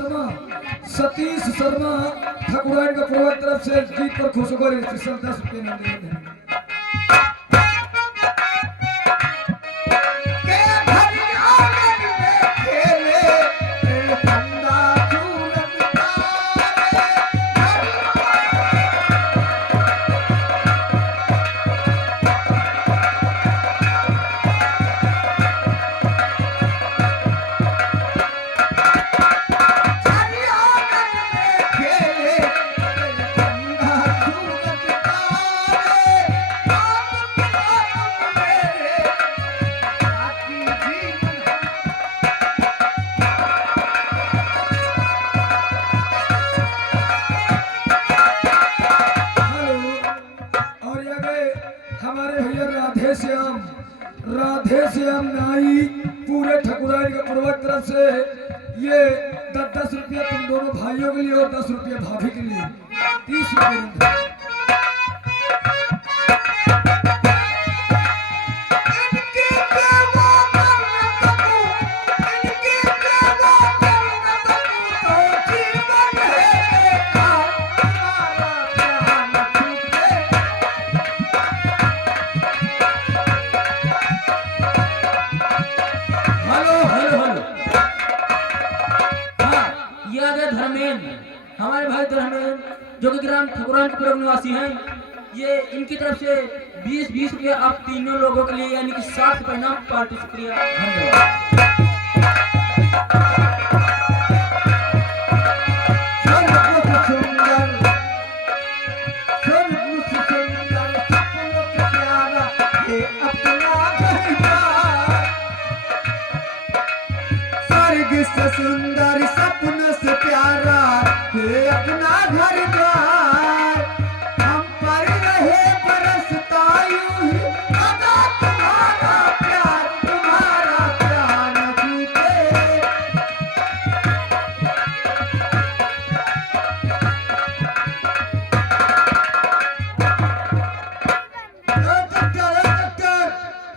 शर्मा सतीश शर्मा ठाकुराइन का पूर्वक तरफ से जीत पर खुश होकर 10 रुपये नाम दे राधे श्याम नाई पूरे ठकुराइन के पूर्वक तरफ से ये 10 रुपया तुम दोनों भाइयों के लिए और 10 रुपया भाभी के लिए 30 रुपये हमारे भाई धर्मेंद्र जो कि ग्राम ठकुरानपुर निवासी हैं, ये इनकी तरफ से 20-20 रुपया आप तीनों लोगों के लिए यानी कि 60 रुपये नाम पार्टी। शुक्रिया, धन्यवाद। सुंदर सपन से प्यारा है अपना घर द्वार, हम पर रहे बरसता यूं ही अदा तुम्हारा प्यार न छूटे।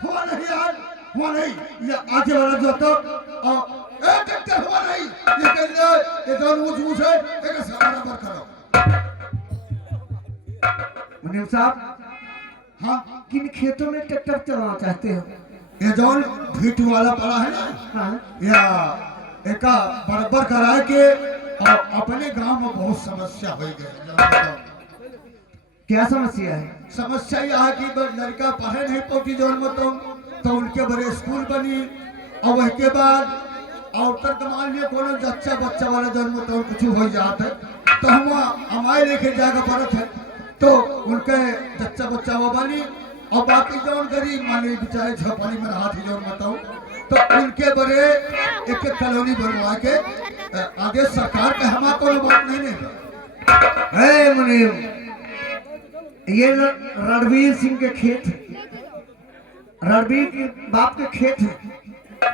हुआ नहीं यार, हुआ नहीं, ये आगे वाला जो तो मुनीम साहब, हाँ, किन खेतों में ट्रैक्टर चलाना चाहते हो? ये जो भीट वाला पड़ा है ना, हाँ, या एक बराबर कराए के अपने गांव में बहुत समस्या हो गई। क्या समस्या है? समस्या यह है कि लड़का पढ़े नहीं पहुंची जोन में तो उनके बड़े स्कूल बनी और वही के बाद और तक मान लिया कोनो बच्चा वाला जन्म तो कुछ हो जाता है तो हम हमारे लेके जाकर पड़त है तो उनके बच्चा वो बनी और बाकी जौन गरीब मानी बेचारे झोपड़ी में रहा थी जौन बताऊं तो उनके बड़े एक कॉलोनी बनवा के आदेश सरकार के हमारा कोनो बात नहीं मुनीम, ये रणवीर सिंह के खेत है, रणवीर के बाप के खेत है।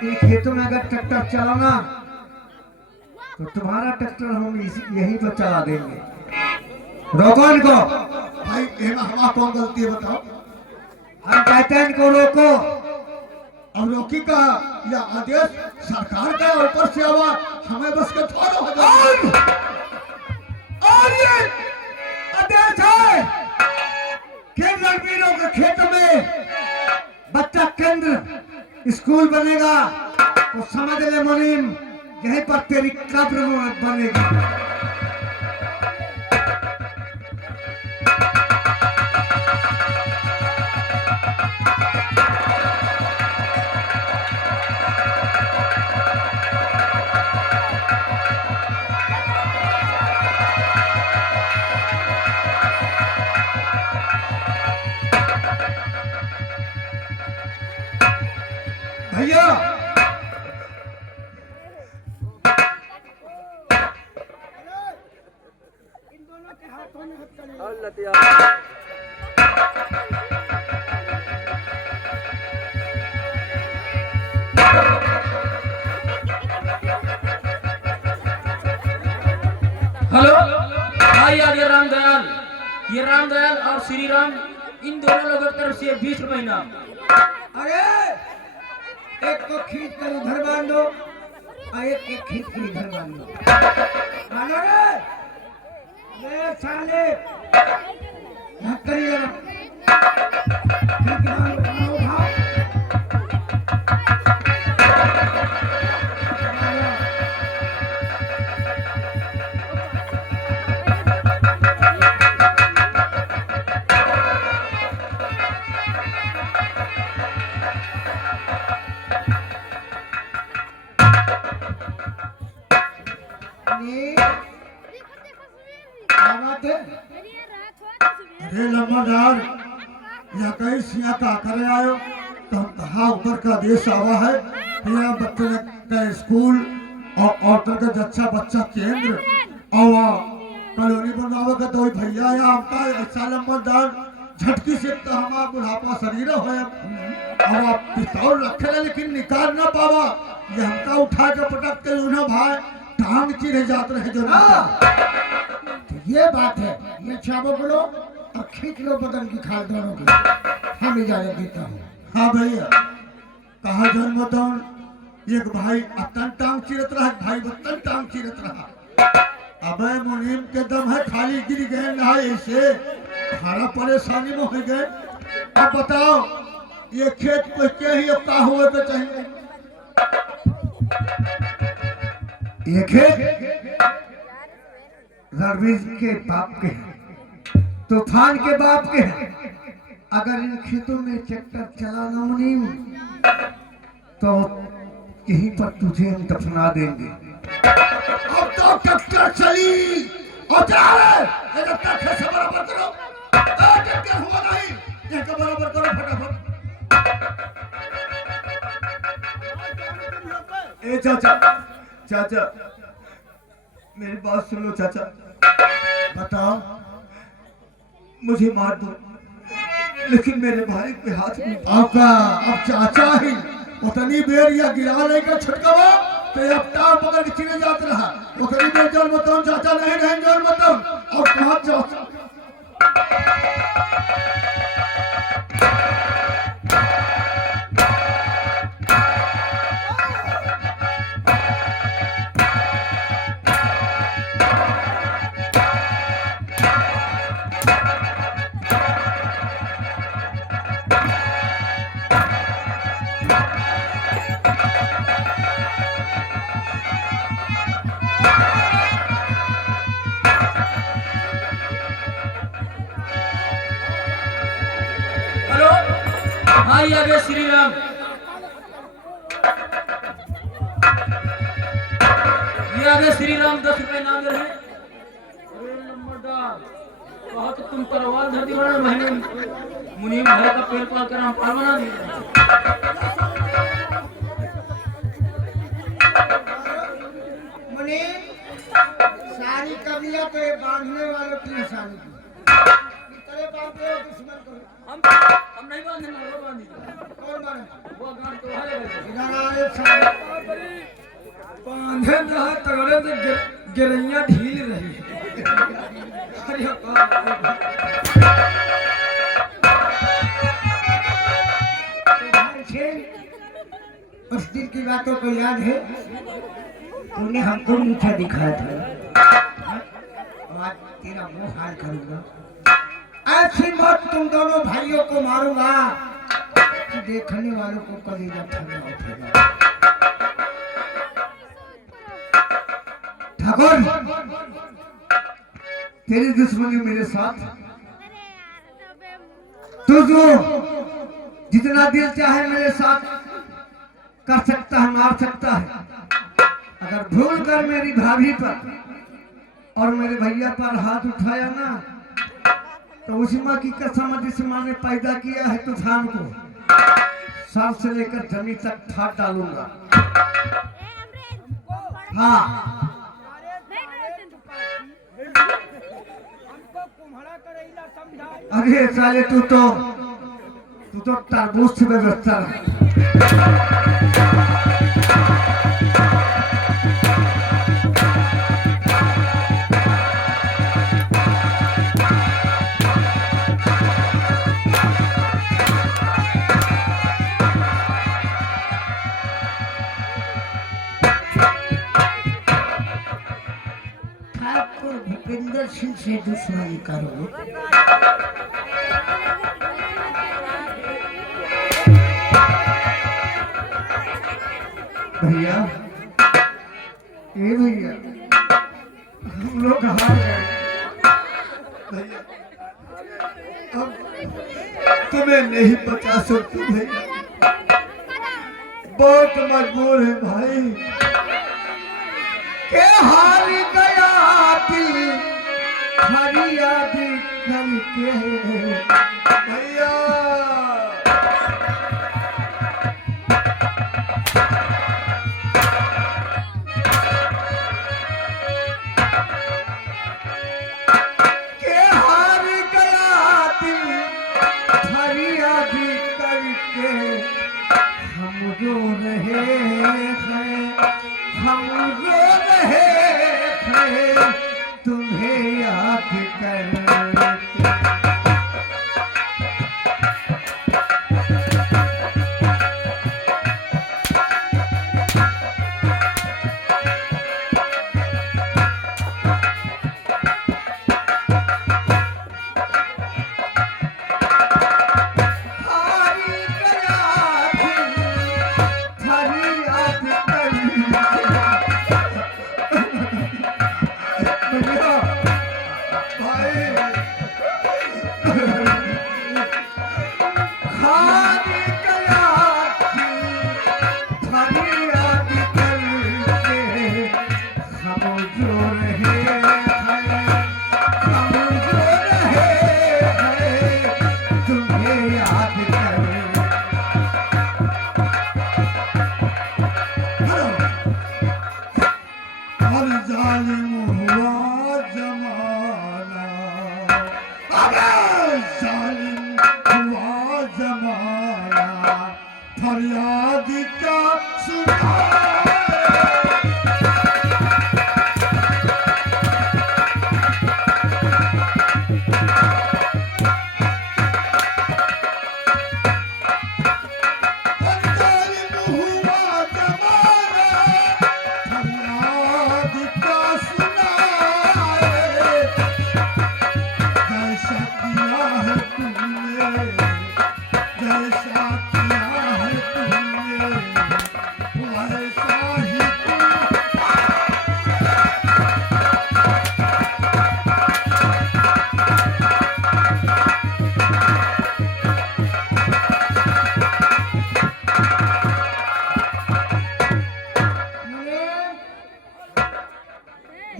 इन खेतों में अगर ट्रैक्टर चलाना तो तुम्हारा ट्रैक्टर हम यही पर चला देंगे। रोको इनको भाई, हमारा कौन गलती है बताओ? हम कहते हैं इनको रोको। अब रोकी का या आदेश सरकार का ऊपर से आवा, हमें बस के थोड़ा हो जाए। और ये आदेश है कि रणवीरों के खेत में बच्चा केंद्र स्कूल बनेगा तो समझ ले मुनीम, यहीं पर तेरी कब्र बनेगी। भैया इन दोनों के हाथों में हेलो भाई, आगे रामदयाल, ये रामदयाल और श्री राम इन दोनों लोगों की तरफ से 20 रुपये इनाम। अरे एक को खींच कर उधर बांध दो एक एक खींच के इधर मानो मानो रे ले साले हाथ करिए ठीक है उठाओ अरे लम्बादार या कहीं सिया का करे आयो तो हम कहा ऊपर का देश आवा है यहाँ बच्चे का स्कूल और औरतों का जच्चा बच्चा केंद्र और कॉलोनी बनावे का तो भैया या आपका ऐसा लम्बादार झटकी से तो हमारा बुढ़ापा शरीर हो अब आप पिस्तौल रखे लेकिन निकाल ना पावा ये हमका उठा के पटक के उन्हें भाई टांग चिरे जाते रहे जो तो ये बात है ये चाबो बोलो और खींच लो बदन की खाल दोनों की हम इजाजत देता हूँ हाँ भैया कहा जन्म एक भाई अतन टांग चिरत रहा भाई बतन टांग चिरत रहा अबे मुनीम के दम है खाली गिर गए ना ऐसे खाना परेशानी में हो गए अब बताओ ये खेत को के ही अब का हुए तो चाहिए ये खेत रणवीर के बाप के हैं तूफान के बाप के हैं अगर इन खेतों में ट्रैक्टर चलाना मुनीम तो यहीं पर तुझे हम दफना देंगे अब तो ट्रैक्टर चली और चला रहे जब तक है सब बराबर करो ट्रैक्टर हुआ नहीं ये का बराबर करो फटाफट ए चाचा चाचा मेरी बात सुन लो चाचा बताओ मुझे मार दो लेकिन मेरे भाई के हाथ में आपका अब चाचा ही उतनी बेर या गिरा नहीं कर छटकावा तो अब टांग पकड़ के चिरे जाते रहा उतनी बेर जल मतम चाचा नहीं रहें जल मतम और कहा चाचा भाई आगे श्री राम ये आगे श्री राम 10 रुपए नाम दे रहे हैं अरे नंबरदार कहा तो तुम तरवार धरती बना महीने मुनीम भाई का पेड़ पाल कर हम पाल बना दिए मुनीम सारी कबिया तो ये बांधने वालों की निशानी की इतने बांधते हो दुश्मन को हम नहीं बांधेंगे वो बांधेंगे कौन बांधे वो गांव तो है इधर आए सारे बांधे रहा तगड़े से गिरैया ढील रही अरे उस दिन की बातों को याद है तूने हमको मीठा दिखाया था आज तेरा मुंह हाल करूंगा ऐसी मौत तुम दोनों भाइयों को मारूंगा कि देखने वालों को कलेजा ठंडा उठेगा ठाकुर तेरी दुश्मनी मेरे साथ तू जो जितना दिल चाहे मेरे साथ कर सकता है मार सकता है अगर भूल कर मेरी भाभी पर और मेरे भैया पर हाथ उठाया ना तो उसी माँ की कसम जिस माँ ने पैदा किया है तूफान को सर से लेकर जमीन तक फाड़ डालूंगा हाँ अरे साले तू तो तरबूज से व्यवस्था है सुंदर सिंह से दुश्मनी करो। भैया, ए भैया, हम लोग हार गए। भैया, अब तुम्हें नहीं बचा सकती भैया, बहुत मजबूर है भाई। के हार गया दिल फरियाद करके भैया। के हार गया दिल फरियाद करके हम रो रहे हैं, हम रो रहे हैं तुम्हें याद करके। फरियाद क्या सुना।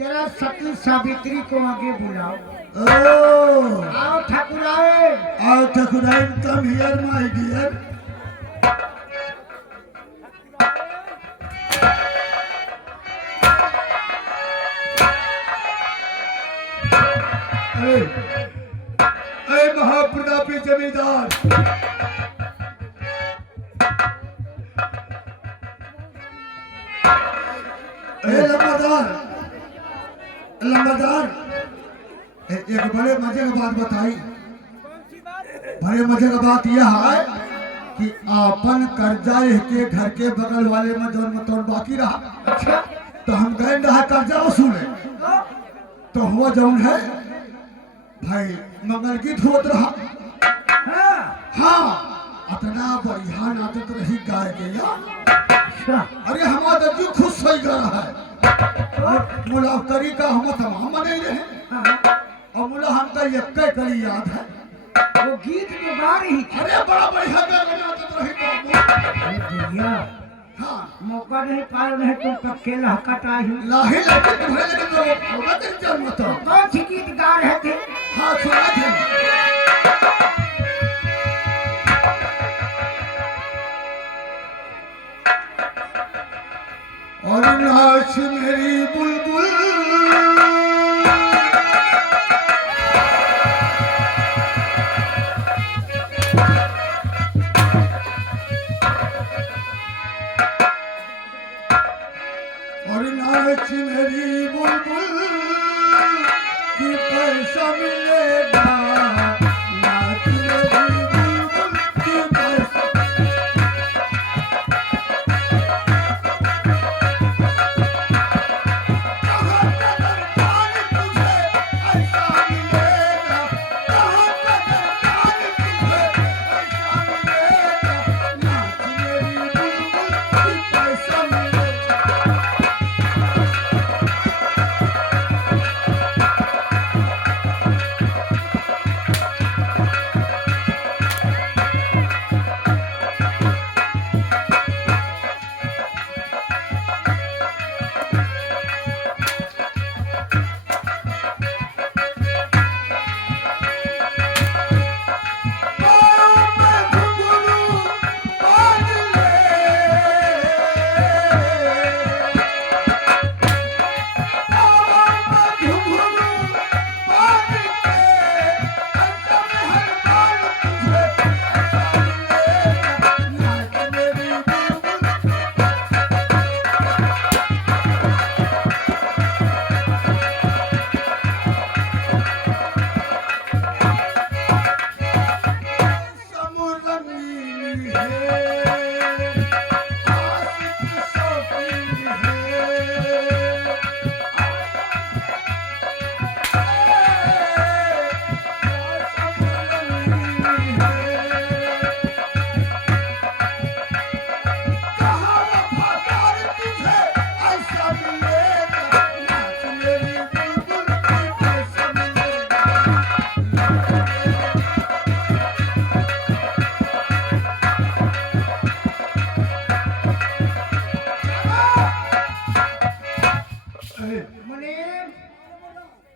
जरा सती सावित्री को आगे बुलाओ। आओ ठाकुराए। आओ ठाकुराए, कम हियर माय डियर। महाप्रतापी जमींदार, लंबरदार, एक बड़े मजे की बात बताई। बड़े मजे की बात यह है कि अपन कर्जा के घर के बगल वाले में जौन मतौन बाकी रहा। अच्छा, तो हम गए रहा कर्जा वसूले, तो हुआ जौन है भाई मंगल गीत होत रहा। हाँ, इतना बढ़िया नाचत रही गाय के यार। अरे हमारा जी खुश हो गया है। मुलाफरी का हम तमाम बने रहे और मुला हमका एक कड़ी याद है, वो गीत जो गा रही। अरे बड़ा बढ़िया भैया। हाँ, मौका नहीं पाया नहीं तो पक्के लहकता ही लाही लगे तुम्हें, लेकिन जन्म तो कौन सी गीत गा रहे थे? हाँ, सुना थे। और नाच मेरी बुलबुल और नाच मेरी बुलबुल कि पैसा मिलेगा। नाच मेरी बुलबुल कि पैसा।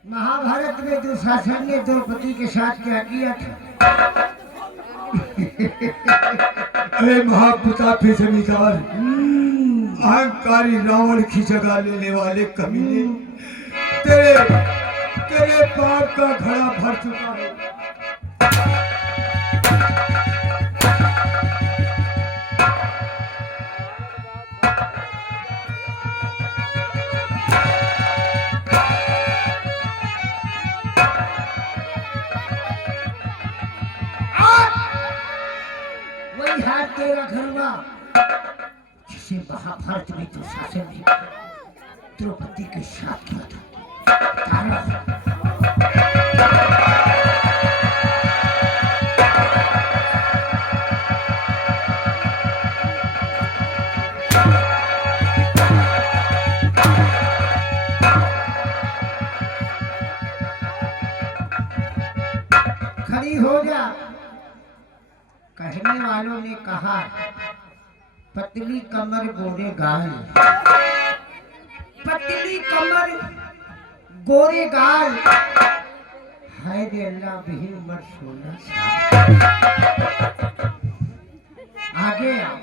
महाभारत में दुशासन ने द्रौपदी के साथ क्या किया था? अरे महाप्रतापी से निकाल, अहंकारी रावण की जगह लेने वाले कमीने, तेरे तेरे पाप का घड़ा भर चुका है। वही हाथ तेरा घरवा जिसे महाभारत में दुशासन ने द्रौपदी के साथ किया था। तारा खड़ी हो जा। कहने वालों ने कहा पतली कमर गोरे गाल, पतली कमर गोरे गाल, हाय रे अल्लाह भी उम्र 16 साल। आगे आओ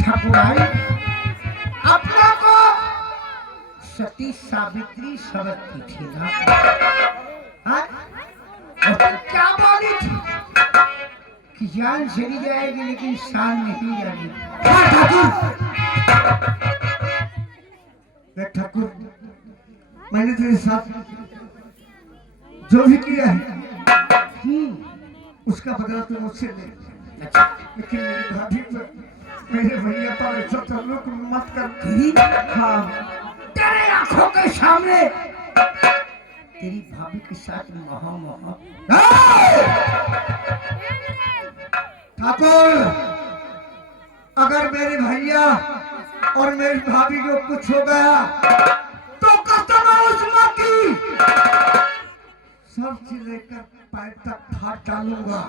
ठकुराई अपना को सती सावित्री समझती थी ना? हाँ? और तुम क्या बोली थी कि जान चली जाएगी लेकिन शान नहीं जाएगी? ठाकुर, मैंने तेरे साथ जो भी किया है उसका बदला तुम मुझसे ले, लेकिन मेरी भाभी पर, मेरे भैया पर ऐसा तल्लुक मत कर। हाँ, तेरे आंखों के सामने तेरी भाभी के साथ महा ठाकुर, अगर मेरे भैया और मेरी भाभी को कुछ हो गया तो कसम है उस मां की, सर से लेकर पैर तक फाड़ डालूंगा।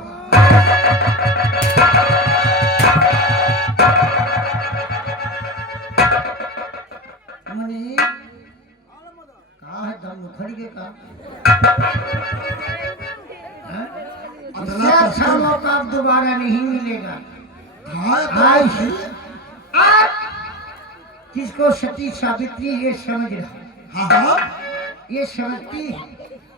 मनी कहाँ है दम उखड़ के का? अच्छा मौका अब दोबारा नहीं मिलेगा। आज किसको सती सावित्री ये समझ रहा, ये समझती है,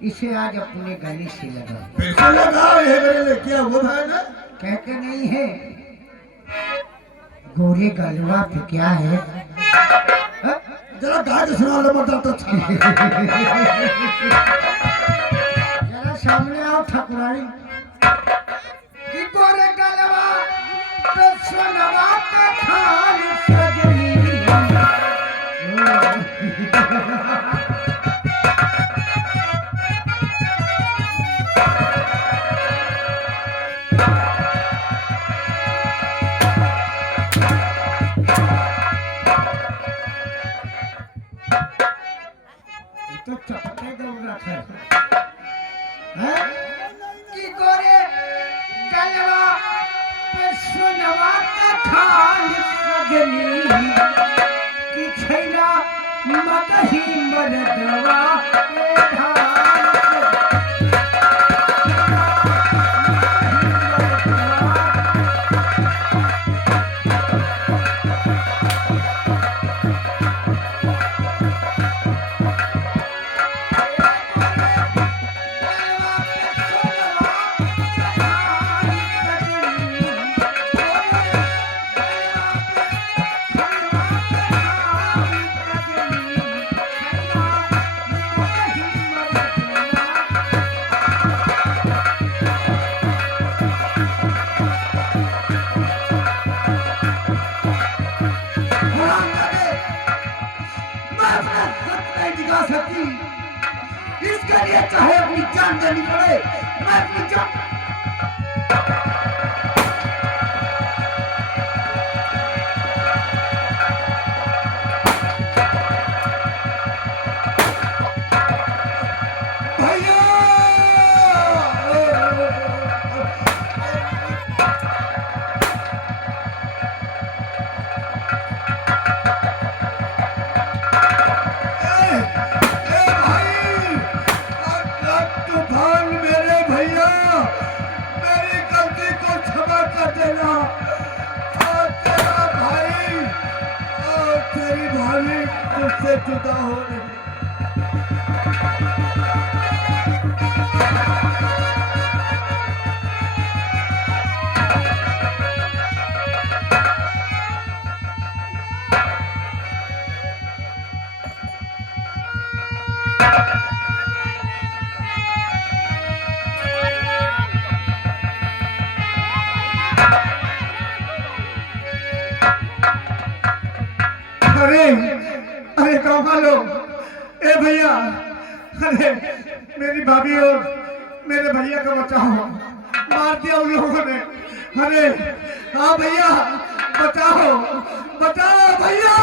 इसे आज अपने गले से लगा। बिल्कुल लगा, ये मेरे लिए क्या वो है ना? कहते नहीं है गोरे गलवा पे क्या है? जरा गा के सुना लो, मतलब तो अच्छा जरा सामने आओ ठकुराई। कि गोरे गलवा पे सोनवा के खान सजनी। तो चपटे दौड़ रखा है कि गोरे गलवा पे सोनवा के खान सजनी। कि छैला मगही मरदवा के धान इसके लिए चाहे अपनी जान देनी पड़े, मैं अपनी जान। मुझसे जुदा हो रही। अरे अरे गाँव वालों, ए भैया, अरे मेरी भाभी और मेरे भैया का बचाओ, मार दिया उन लोगों ने। अरे हाँ भैया, बचाओ बचाओ भैया।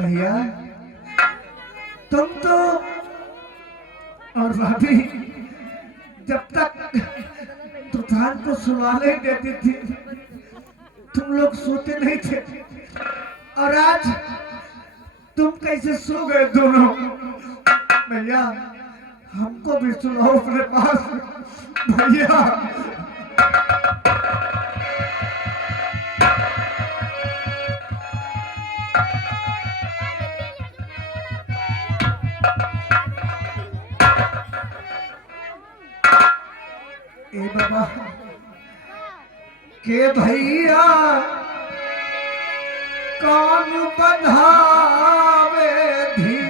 भैया तुम तो और भाभी जब तक तूफान को सुला नहीं देती थी तुम लोग सोते नहीं थे, और आज तुम कैसे सो गए दोनों। भैया हमको भी सुलाओ अपने पास भैया। ए बाबा के भैया कान बंधावे धीर,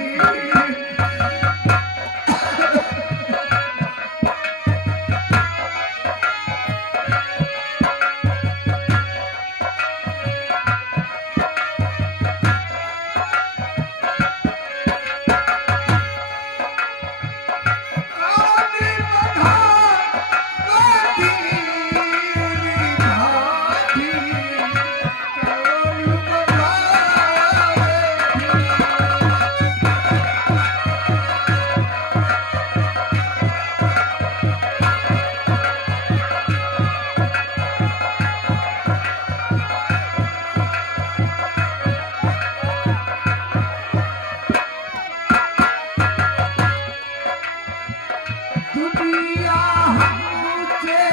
दुनिया हमसे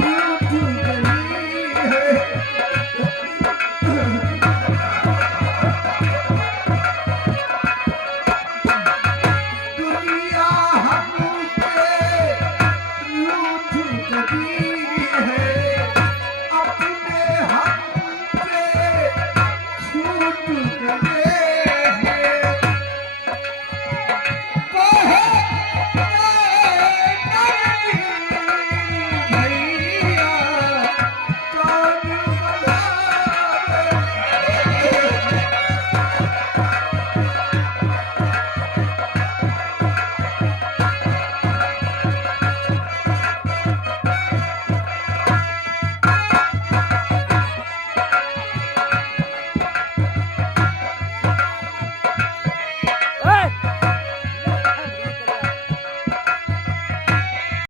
रूठ गई है। दुनिया हमसे रूठ गई है, अपने हमसे छूट गए।